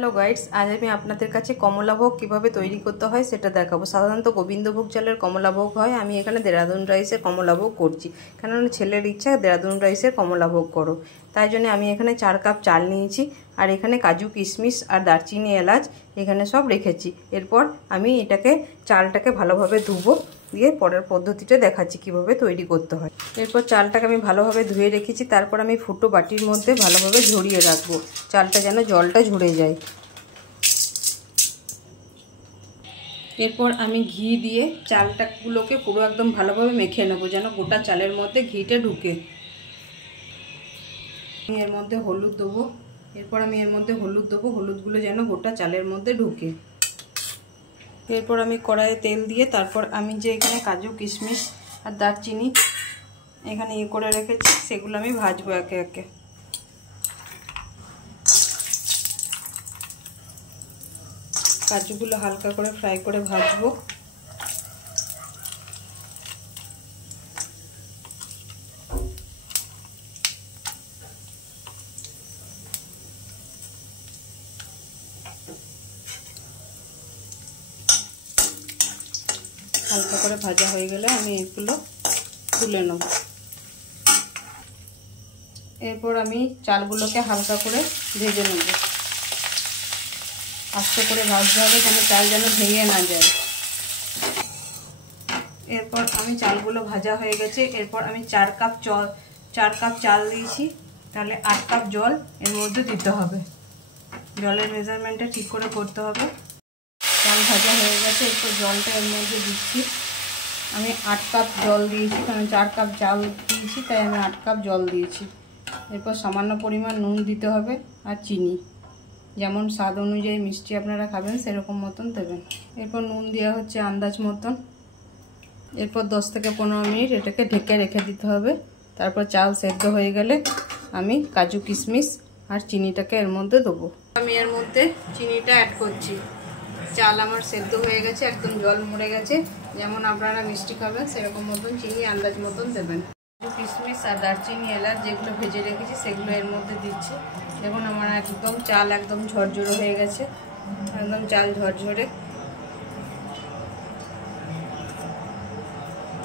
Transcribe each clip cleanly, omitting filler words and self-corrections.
Hello guides, আজ আমি আপনাদের কাছে কমলাভোগ কীভাবে তৈরি করতে হয় সেটা দেখাবো। সাধারণত গোবিন্দভোগ চালের কমলাভোগ হয়, আমি এখানে দেরাদুন রাইসের কমলাভোগ করছি। কেননা ছেলের ইচ্ছা দেরাদুন রাইসের কমলাভোগ করো, তাই জন্য আমি এখানে 4 কাপ চাল নিয়েছি। আর এখানে কাজু কিশমিশ আর দারচিনি এলাচ এখানে সব রেখেছি। এরপর আমি চালটাকে ভালোভাবে ধুবো, দিয়ে পরের পদ্ধতিটা দেখাচ্ছি কিভাবে তৈরি করতে হয়। এরপর চালটাকে আমি ভালোভাবে ধুয়ে রেখেছি। তারপর আমি ফুটো বাটির মধ্যে ভালোভাবে ঝরিয়ে রাখবো, চালটা যেন জলটা ঝরে যায়। এরপর আমি ঘি দিয়ে চালটাগুলোকে পুরো একদম ভালোভাবে মেখে নেবো, যেন গোটা চালের মধ্যে ঘিটা ঢুকে। আমি এর মধ্যে হলুদ দেবো। এরপর আমি এর মধ্যে হলুদ দেবো, হলুদগুলো যেন গোটা চালের মধ্যে ঢুকে। এরপর আমি কড়াইয়ে তেল দিয়ে তারপর আমি যে এখানে কাজু কিশমিশ আর দারচিনি এখানে করে রেখেছি সেগুলো আমি ভাজবো একে একে। কাজুগুলো হালকা করে ফ্রাই করে ভাজবো। হালকা করে ভাজা হয়ে গেলে আমি এগুলো তুলে নেব। এরপর আমি চালগুলোকে হালকা করে ভেজে নেব। আস্তে করে ভাজতে হবে যেন চাল যেন ভেঙে না যায়। এরপর আমি চালগুলো ভাজা হয়ে গেছে। এরপর আমি 4 কাপ চাল দিয়েছি, তাহলে 8 কাপ জল এর মধ্যে দিতে হবে। জলের মেজারমেন্টটা ঠিক করে করতে হবে। চাল ভাজা হয়ে গেছে, এরপর জলটা এর মধ্যে দিচ্ছি। আমি 8 কাপ জল দিয়েছি, কারণ 4 কাপ চাল দিয়েছি তাই আমি 8 কাপ জল দিয়েছি। এরপর সামান্য পরিমাণ নুন দিতে হবে আর চিনি, যেমন স্বাদ অনুযায়ী মিষ্টি আপনারা খাবেন সেরকম মতন দেবেন। এরপর নুন দেওয়া হচ্ছে আন্দাজ মতন। এরপর 10 থেকে 15 মিনিট এটাকে ঢেকে রেখে দিতে হবে। তারপর চাল সেদ্ধ হয়ে গেলে আমি কাজু কিশমিশ আর চিনিটাকে এর মধ্যে দেবো। আমি এর মধ্যে চিনিটা অ্যাড করছি। চাল আমার সেদ্ধ হয়ে গেছে, একদম জল মরে গেছে। যেমন আপনারা মিষ্টি খাবেন সেরকম মতন চিনি আন্দাজ মতন দেবেন। কাজু কিশমিশ আর দারচিনি এলাচ যেগুলো ভেজে রেখেছি সেগুলো এর মধ্যে দিচ্ছি। দেখুন আমার একদম চাল একদম ঝরঝরে হয়ে গেছে, একদম চাল ঝরঝরে।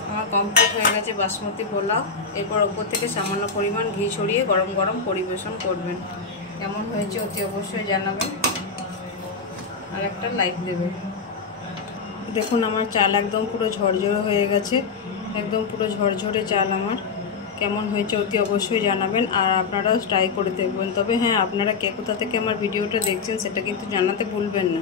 আমার কমপ্লিট হয়ে গেছে বাসমতি পোলাও। এরপর ওপর থেকে সামান্য পরিমাণ ঘি ছড়িয়ে গরম গরম পরিবেশন করবেন। কেমন হয়েছে অতি অবশ্যই জানাবেন, আর একটা লাইক দেবেন। দেখুন আমার চাল একদম পুরো ঝরঝরে হয়ে গেছে, একদম পুরো ঝরঝরে চাল আমার। কেমন হয়েছে অতি অবশ্যই জানাবেন, আর আপনারাও ট্রাই করে দেখবেন। তবে হ্যাঁ, আপনারা কে কোথা থেকে আমার ভিডিওটা দেখছেন সেটা কিন্তু জানাতে ভুলবেন না।